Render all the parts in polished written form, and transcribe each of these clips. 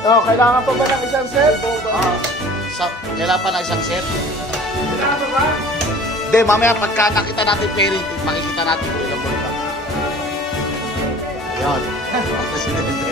Oh, kailangan pa ba ng isang set? Kailangan pa ng isang set? Kailangan pa ba? Hindi, mamaya pagka nakita natin pairing, makikita natin kung ilang ball pa. Ayun. Presidente.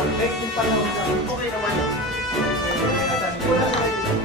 Pag-break yung panahon na. Okay naman yun. Wala sa kayo.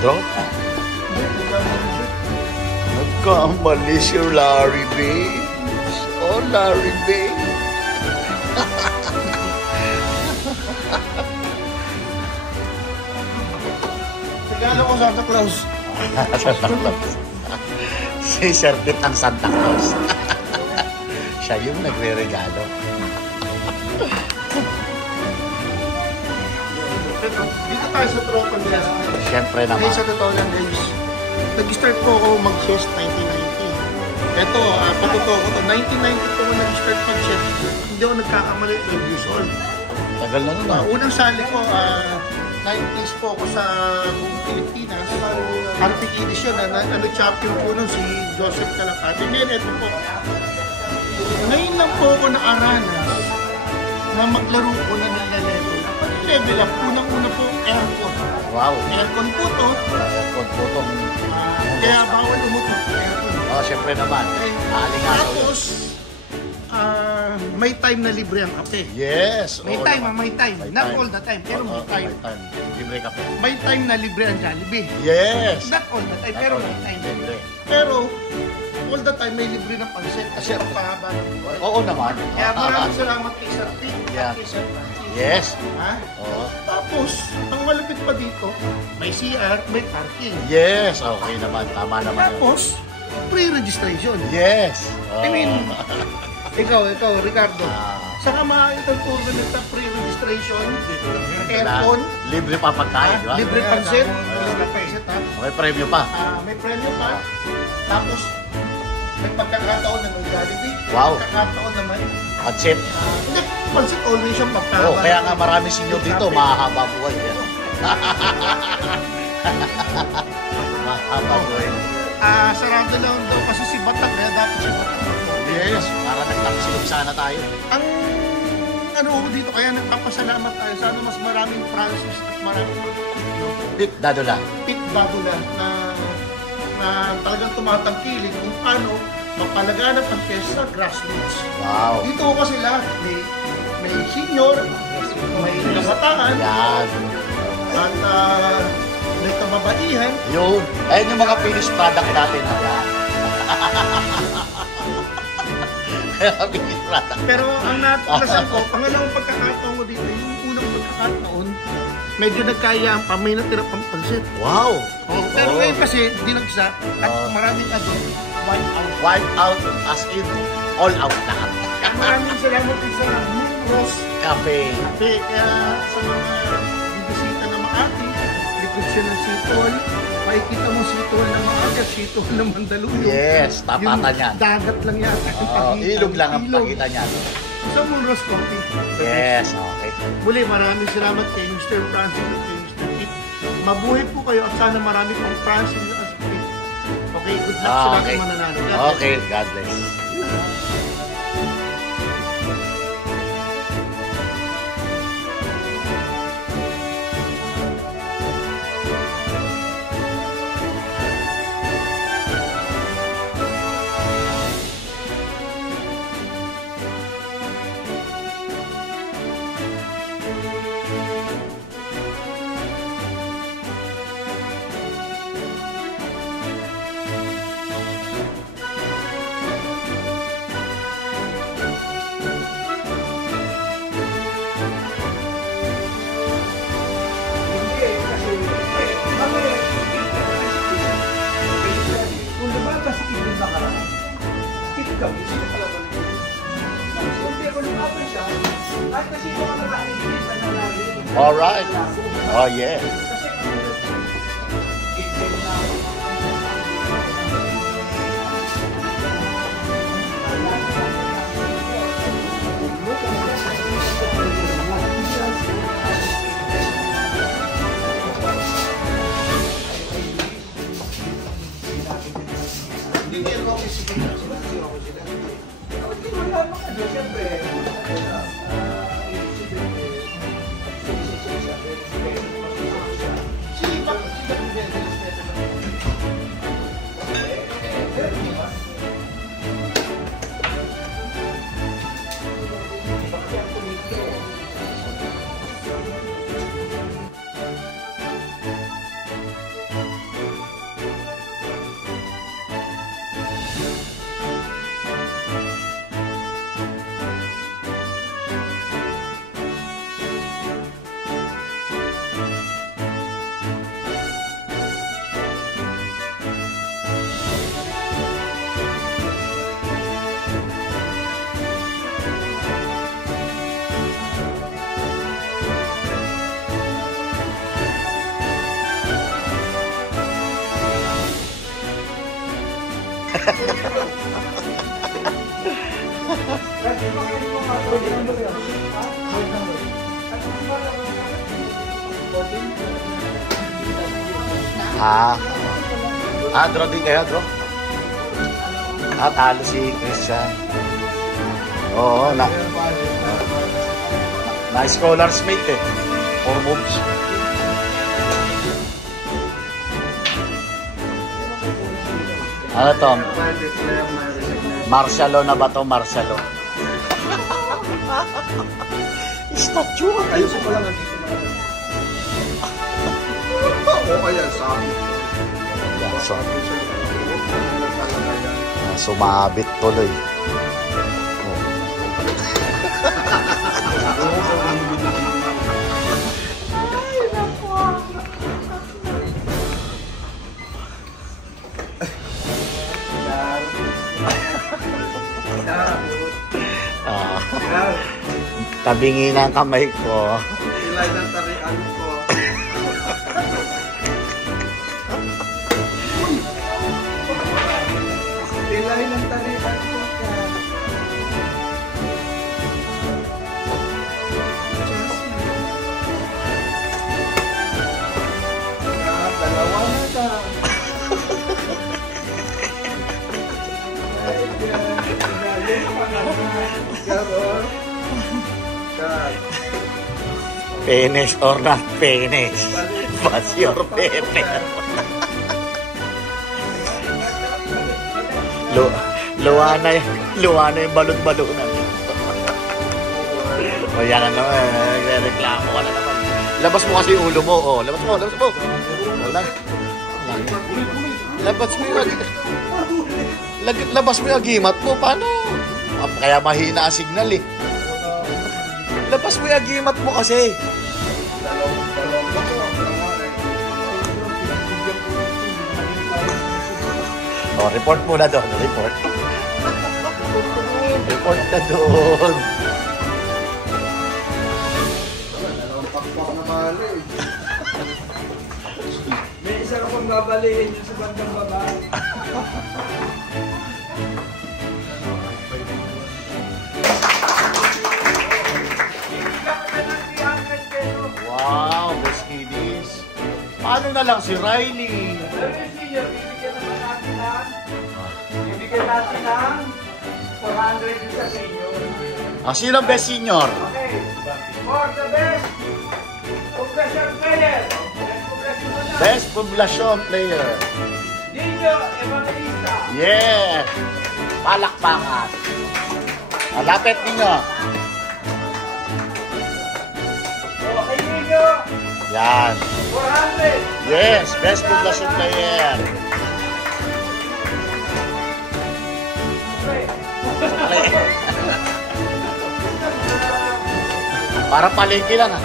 Drunk? Nagkamali si Larry Babes. Oh, Larry Babes. Regalo ko Santa Claus. Si Serpit ang Santa Claus. Siya yung nagre-regalo. Dito tayo sa tropa nila. Siyempre naman. Ay, sa totoo lang guys, nag-start po ako mag-chess 1990. Ito, patotoo ko to. 1990 po ako nag-start mag-chess. Hindi ako nagkakamali, 12 years old. Tagal na nun. Unang sali ko, 90s po ako sa buong Pilipinas. Arctic Edition, champion po nun si Joseph Calapate. Ngayon, ito po. Ngayon lang po ako naaranas na maglaro ko na nilalevel. Level up, unang-una po, aircon. Wow. Aircon po to. Aircon po itong... Kaya bawal umutot ng aircon. Oh, siyempre naman. Alingaso. Tapos, may time na libre ang kape. Yes. May oo time, naman. may time. May Not time. all the time, pero may time. May time. Libre ka po. May time na libre ang Jollibee. Yes. Not all the time, pero may time. Libre. Pero, all the time may libre ng pansit kasi ang pahaba ng buhay. Oo naman. Kaya maraming salamat kay Sir T. Yeah. Kay Sir Francis. Yes. Ha? Oo. Tapos, ang malapit pa dito, may CR, may parking. Yes. Okay naman. Tama naman. yun. Tapos, pre-registration. Yes. I mean, ikaw, Ricardo. Ah. Saka makakita ang tour na pre-registration, aircon, Libre pa pagkain, di ba? libre pansit, libre pansit ha. May premyo pa. May premyo pa. Tapos, may pagkakataon na may Jollibee. Wow. Pagkakataon na may... That's it. Hindi, pansit always yung Oh, pagkakataon. kaya nga marami senior dito, mahahaba buhay. Yan. Mahahaba buhay. Sarado lang daw kasi si Batak, kaya dapat si Batak. Yes, para nagtapsilog sana tayo. Ang ano dito, kaya nagpapasalamat tayo. Sana mas maraming Francis at maraming Pit Dadula. Pit Badula na talagang tumatangkilik kung paano mapalaganap ang piyesta grassroots. Wow. Dito ko kasi lahat. May senior, may kabataan, Yan. at may kababaihan. Yun. Ayun yung mga finished product natin. Yan. Finished product. Pero ang natuklasan ko, pangalawang pagkakataon ko dito, yung unang pagkakataon, medyo nagkayaan pa, may natira pang pansit. Wow. Pero Oo. ngayon kasi, dinagsa, at maraming wipe out. Wipe out as in all out lahat. Maraming salamat din sa Moon Rose Cafe. Cafe. Kaya sa mga bibisita na Makati, likod siya ng Sitol, makikita mo Sitol na Makati at Sitol na Mandaluyong. Yes, Yung tapatan yan. dagat lang yata. ang pagitan. Ilog lang ang Ilog. pakita niyan. Sa Moon Rose Coffee. Yes, okay. Muli, maraming salamat kay Mr. Francis at kay Mr. Pete. Mabuhay po kayo at sana marami pang Francis at Pete. Okay, good luck sa lahat Okay. ng mananalo. Okay, God bless. Kung lumabas sa ibig na karami, tip kami, sino talaga nito? Kung di ako lumabas siya, kahit na sino ka nakakikita na namin. Alright. Oh, yeah. Kasi Draw din kayo, draw. Talo si Christian. Oo, na scholars mate eh. 4 moves. Ano to? Marcialo na ba to? Marcialo. Statue. Ayusin ko lang ang dito na. Okay yan, sa akin. Sumabit tuloy. Tabingi na ang kamay ko. Ilay ng tarian ko. Ilay ng tarian ko. Dalawa na ka. Penis or not penis? What's your pepe? Luwana yung balon-balunan. O yan na naman, reklamo ka na naman. Labas mo kasi yung ulo mo. Oh, labas mo. Wala. Labas mo yung agimat mo. Paano? Kaya mahina ang signal eh. Labas mo yung agimat mo kasi. Oh, report muna doon. Report. Report na doon. Dalawang pakpak na bali. May isa ka pang babalihin yung sa bandang baba. Wow, Boss Kiddies. Paano na lang si Riley? Bibigyan natin ng 400 yung sa senior. Sino ang best senior? Okay. For the best progression player. Best poblasyon player. Dino Evangelista. Yeah! Palakpakan. Malapit ninyo. Okay, Dino. Yan. 400. Yes, best poblasyon player. Para palengke lang ha.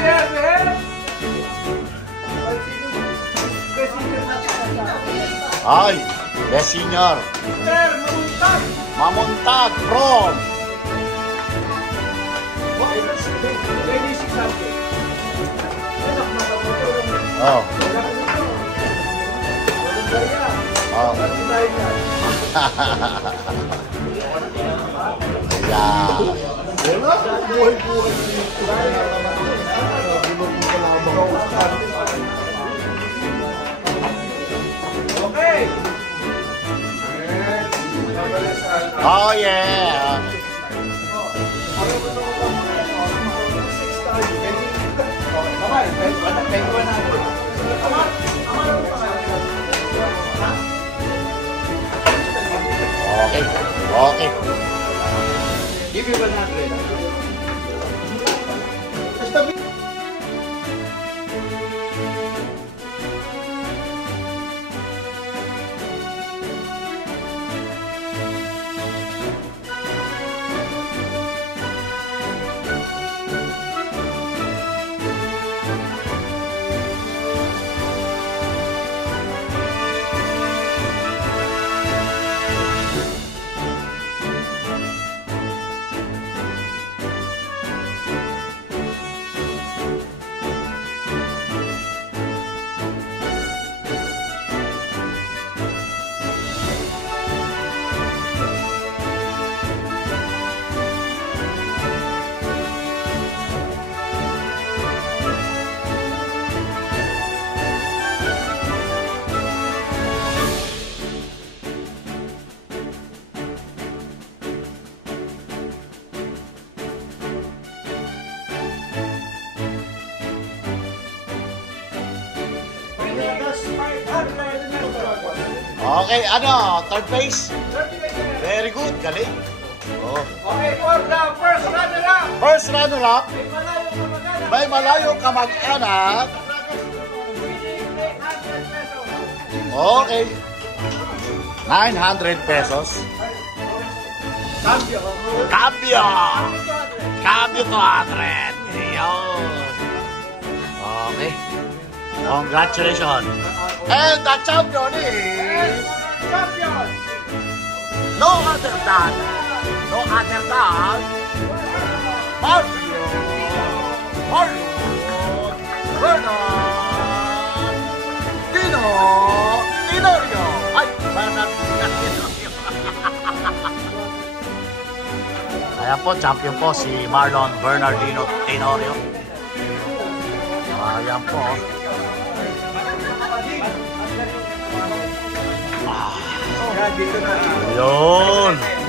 rider, we have. Ay, best senior. Mr. Mamuntag. Mamuntag from. Lady 600. Oh. Oh. Yeah. Okay. Oh yeah. Okay. Okay. Give me 100. Okay, ano? Third place? Very good. Galing. Oh. Okay, for the first runner-up. First runner-up, May malayo ka may mag-anak. malayo kamag-anak. Okay. 900 pesos. Cambio. Cambio! Cambio 200. Yun. Okay. Congratulations. And the champion is Champion. no other than Mario Bernard Tenorio. Ay, Bernard Tenorio. Ayan po, champion po si Marlon Bernardino Tenorio. Ayan po. Dito na. Yun.